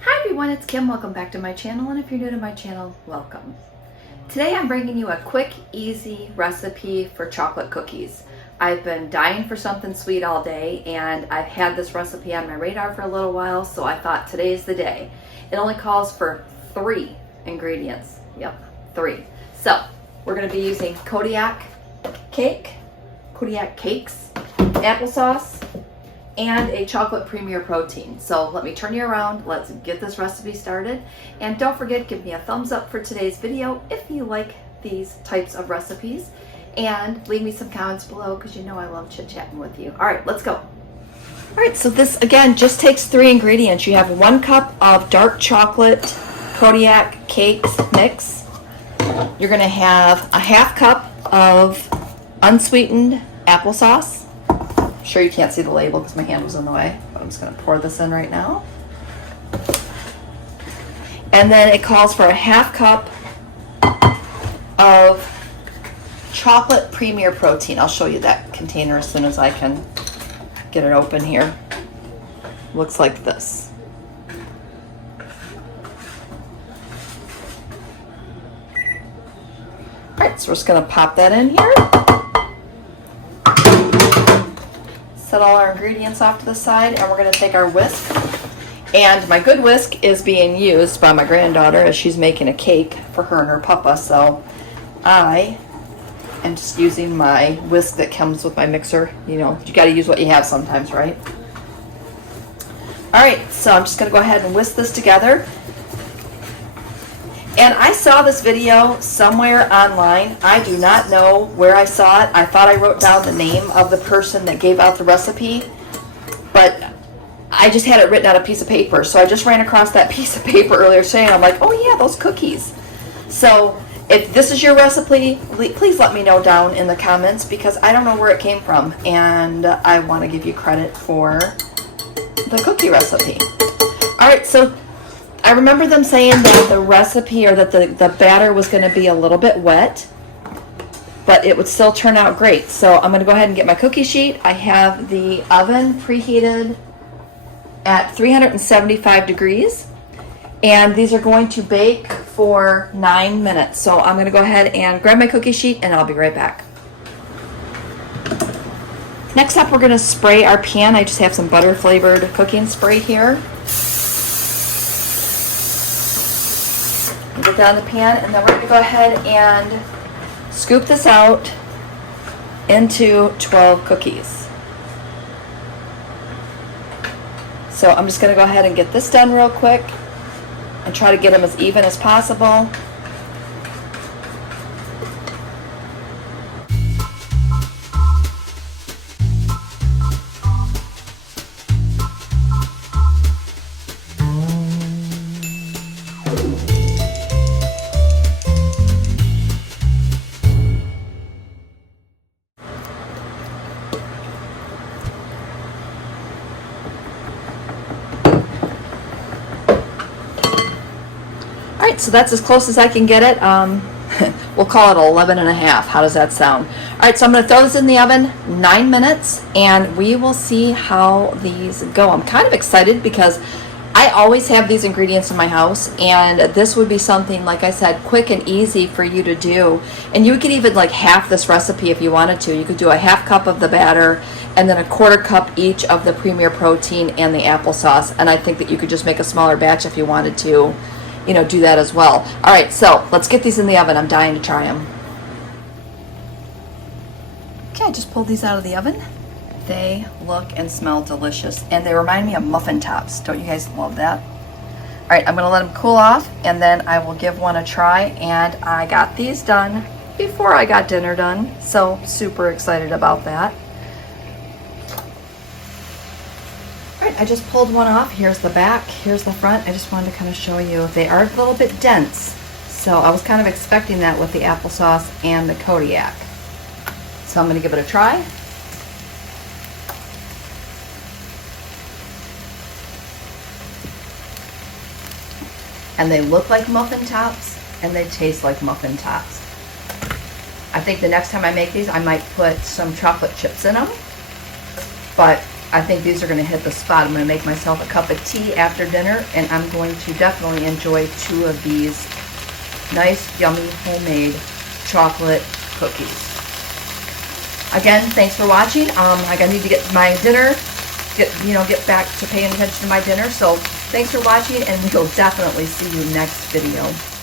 Hi everyone, it's Kim. Welcome back to my channel, and if you're new to my channel, welcome. Today I'm bringing you a quick, easy recipe for chocolate cookies. I've been dying for something sweet all day, and I've had this recipe on my radar for a little while, so I thought today's the day. It only calls for 3 ingredients. Yep, 3. So we're going to be using Kodiak cakes, applesauce, and a chocolate premier protein. So let me turn you around, let's get this recipe started. And don't forget, give me a thumbs up for today's video if you like these types of recipes, and leave me some comments below because you know I love chit-chatting with you. All right, let's go. All right, so this again just takes 3 ingredients. You have 1 cup of dark chocolate Kodiak cakes mix. You're gonna have a 1/2 cup of unsweetened applesauce. Sure you can't see the label because my hand was in the way, but I'm just going to pour this in right now. And then it calls for a 1/2 cup of chocolate premier protein. I'll show you that container as soon as I can get it open here. Looks like this. Alright, so we're just going to pop that in here. Set all our ingredients off to the side, and we're going to take our whisk. And my good whisk is being used by my granddaughter as she's making a cake for her and her papa, so I am just using my whisk that comes with my mixer. You know, you got to use what you have sometimes, right? Alright, so I'm just going to go ahead and whisk this together. And I saw this video somewhere online. I do not know where I saw it. I thought I wrote down the name of the person that gave out the recipe, but I just had it written on a piece of paper. So I just ran across that piece of paper earlier today, and I'm like, oh yeah, those cookies. So if this is your recipe, please let me know down in the comments, because I don't know where it came from, and I want to give you credit for the cookie recipe. All right, so I remember them saying that the recipe, or that the batter was going to be a little bit wet, but it would still turn out great. So I'm going to go ahead and get my cookie sheet. I have the oven preheated at 375 degrees, and these are going to bake for 9 minutes. So I'm going to go ahead and grab my cookie sheet, and I'll be right back. Next up, we're going to spray our pan. I just have some butter flavored cooking spray here. Get that in the pan, and then we're going to go ahead and scoop this out into 12 cookies. So I'm just going to go ahead and get this done real quick and try to get them as even as possible. Alright, so that's as close as I can get it. We'll call it 11 and a half. How does that sound? Alright, so I'm going to throw this in the oven 9 minutes, and we will see how these go. I'm kind of excited because I always have these ingredients in my house, and this would be something, like I said, quick and easy for you to do. And you could even like half this recipe if you wanted to. You could do a 1/2 cup of the batter, and then a 1/4 cup each of the premier protein and the applesauce. And I think that you could just make a smaller batch if you wanted to, you know, do that as well. All right, so let's get these in the oven. I'm dying to try them. Okay, I just pulled these out of the oven. They look and smell delicious, and they remind me of muffin tops. Don't you guys love that? All right, I'm gonna let them cool off, and then I will give one a try. And I got these done before I got dinner done, so super excited about that. I just pulled one off. Here's the back, here's the front. I just wanted to kind of show you. They are a little bit dense, so I was kind of expecting that with the applesauce and the Kodiak. So I'm going to give it a try. And they look like muffin tops, and they taste like muffin tops. I think the next time I make these, I might put some chocolate chips in them. But I think these are going to hit the spot. I'm going to make myself a cup of tea after dinner, and I'm going to definitely enjoy 2 of these nice, yummy, homemade chocolate cookies. Again, thanks for watching. I need to get my dinner, get back to paying attention to my dinner. So thanks for watching, and we'll definitely see you next video.